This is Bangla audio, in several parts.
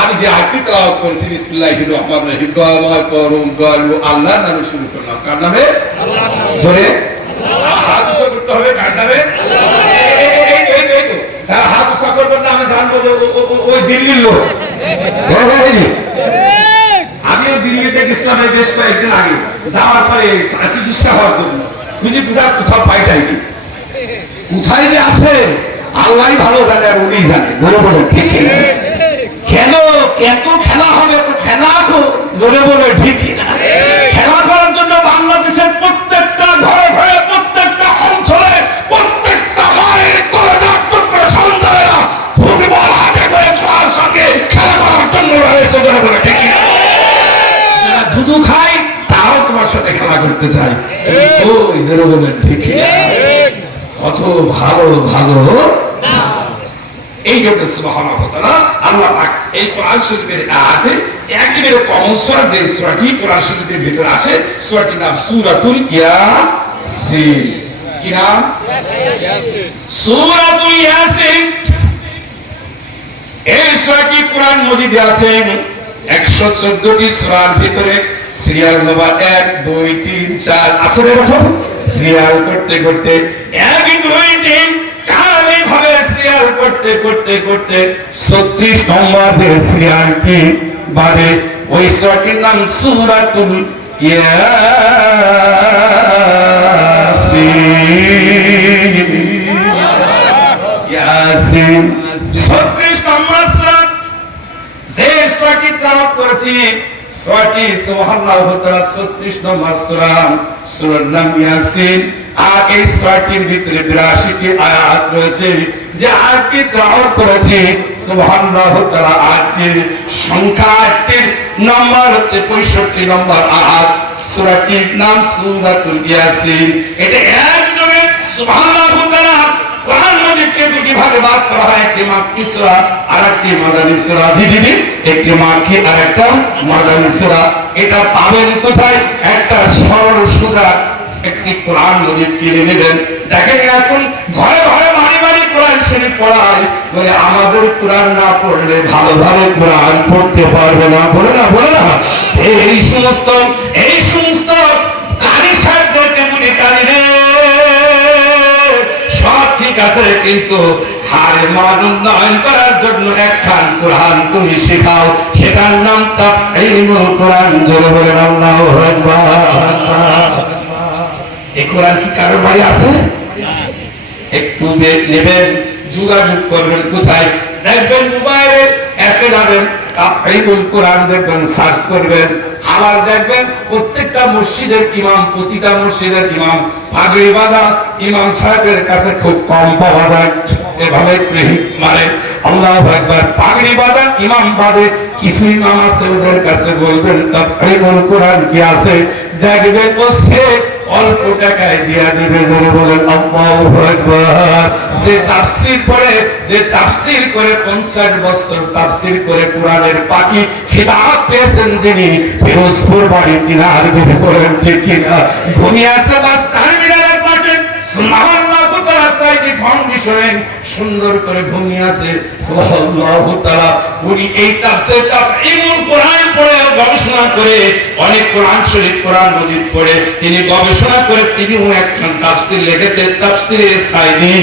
আমি যে আয়াতটি তেলাওয়াত করেছি বিসমিল্লাহির রহমানির রহিম গময় করুম গলু আল্লাহর নামে শুরু করলাম। কার নামে? আল্লাহর নামে। জোরে হাত উঁচু করতে হবে। কার নামে? এই তো যারা হাত উঁচু করবেন না আমি জানবো যে ওই দিল্লির লোক। আমিও দিল্লিতে গেছিলাম বেশ কয়েকদিন আগে, যাওয়ার পরে চিকিৎসা হওয়ার জন্য খুঁজে খুঁজে কোথাও পাইটাইনি। কোথায় যে আছে আল্লাহ ভালো জানে আর উনি জানে। জোরে বলে ঠিক কেন এত খেলা হবে? তো খেলা জোরে বলে ঠিক না। খেলা করার জন্য বাংলাদেশের প্রত্যেকটা ঘরে ঘরে প্রত্যেকটা অঞ্চলে প্রত্যেকটা মায়ের কলেজার টুকরো সন্তানেরা ফুটবল হাতে করে খেলার সঙ্গে খেলা করার জন্য রয়েছে। জোরে বলে ঠিক না। যারা দুধু খায় তারাও তোমার সাথে খেলা করতে চায়। ওই জোরে বলে ঠিক কত ভালো ভালো এই জন্য সুবহানাহু ওয়া তাআলা আল্লাহ পাক এই কোরআন শরীফের আয়াতে একেবারে কমন সূরা যে সূরাটি কোরআন শরীফের ভিতরে আছে সূরাটির নাম সূরাতুল ইয়াসিন। কি নাম? ইয়াসিন। সূরাতুল ইয়াসিন। এই সূরাটি কোরআন মজিদে আছে 114টি সূরার ভিতরে সিরিয়াল নাম্বার 1 2 3 4 আছে। দেখো সিরিয়াল করতে করতে 1 2 3 ভাবে সিরিয়াল করতে করতে করতে 36 নম্বর যে সিরিয়ালটি বাদে ওই সূরাটির নাম সূরাতুল ইয়াসিন। ইয়াসিন 36 নম্বর সূরা যে সূরাটি তেলাওয়াত করেছি সূরাটি সুবহানাল্লাহু তাআলা 36 নম্বর সূরা, সূরার নাম ইয়াসিন। আর এই সূরাটির ভিতরে 82টি আয়াত রয়েছে। যে আয়াতটি তেলাওয়াত করেছি সুবহানাল্লাহু তাআলা আয়াতটির সংখ্যা, আয়াতটির নম্বর হচ্ছে 65 নম্বর আয়াত। সূরাটির নাম সূরাতুল ইয়াসিন। এটা একজনে সুবহানাল্লাহু তাআলা কোরআন মজিদকে দুটি ভাগে ভাগ করা হয়, একটি মাক্কি সূরা আর একটি মাদানী সূরা। জি জি জি, একটি মাক্কি আর একটা মাদানী সূরা। এটা পাবেন কোথায়? একটা সরল সোজা একটি কোরআন মজিদ কিনে নেবেন। দেখেন এখন ঘরে ঘরে বাড়ি বাড়ি কোরআন শরীফ পড়ায়, বলে আমাদের কোরআন না পড়লে ভালোভাবে কোরআন পড়তে পারবে না। বলে না বলে না এই সমস্ত কারি সাহেবদেরকে বলি কারি রে সব ঠিক আছে, কিন্তু হারে মান উন্নয়ন করার জন্য একখান কোরআন তুমি শেখাও, সেটার নাম তাফসীরুল কোরআন। জোরে বলেন আল্লাহু আকবার। এই কোরআন কি কারোর বাড়ি আছে? একটু নেবেন, যোগাযোগ করবেন। কোথায়? দেখবেন মোবাইলে অ্যাপে যাবেন, তাফসীরুল কোরআন দেখবেন, সার্চ করবেন। আবার দেখবেন প্রত্যেকটা মসজিদের ইমাম, প্রতিটা মসজিদের ইমাম পাগড়ি বাঁধা ইমাম সাহেবের কাছে খুব কম পাওয়া যায়। এভাবে মানে আল্লাহু আকবার, পাগড়ি বাঁধা ইমাম বাদে কিছু ইমাম আছে, ওদের কাছে বলবেন তাফসীরুল কোরআন কি আছে, দেখবেন ও সে অল্প টাকায় দিয়া দিবে। জোরে বলেন আল্লাহু আকবার। যে তাফসীর পড়ে, যে তাফসীর করে 50 বছর তাফসীর করে কোরআনের পাখি খিতাব পেয়েছেন যিনি, ফিরোজপুর বাড়ি তিনার জন্য বলেন ঠিক কিনা, ঘুমিয়ে আছে বাস টার্মিনালের পাশে সুবহানাল্লাহু তাআলা সাইদি ফাউন্ডেশন সুন্দর করে ঘুমিয়ে আছে সুবহানাল্লাহু তাআলা। উনি এই তাফসীরটা ইলমুল কোরআন পড়ে গবেষণা করে, অনেক কোরআন শরীফ কোরআন মজিদ পড়ে তিনি গবেষণা করে তিনিও একখান তাফসীর লিখেছে, তাফসীরে সাইদি।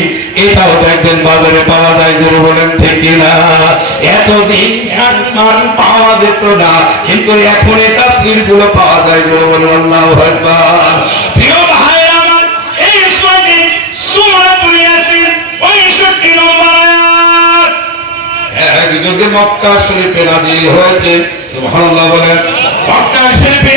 এটাও দেখবেন বাজারে পাওয়া যায়। জোরে বলেন ঠিক না। এতদিন সম্মান পাওয়া যেত না, কিন্তু এখন এই তাফসীর গুলো পাওয়া যায়। জোরে বলেন আল্লাহু আকবার। প্রিয় ভাই আমার, এই সূরাতুল ইয়াসিন 65 নম্বর আয়াত একযোগে মক্কা শরীফে নাযিল হয়েছে। সুবহানাল্লাহ বলেন। মক্কা শরীফে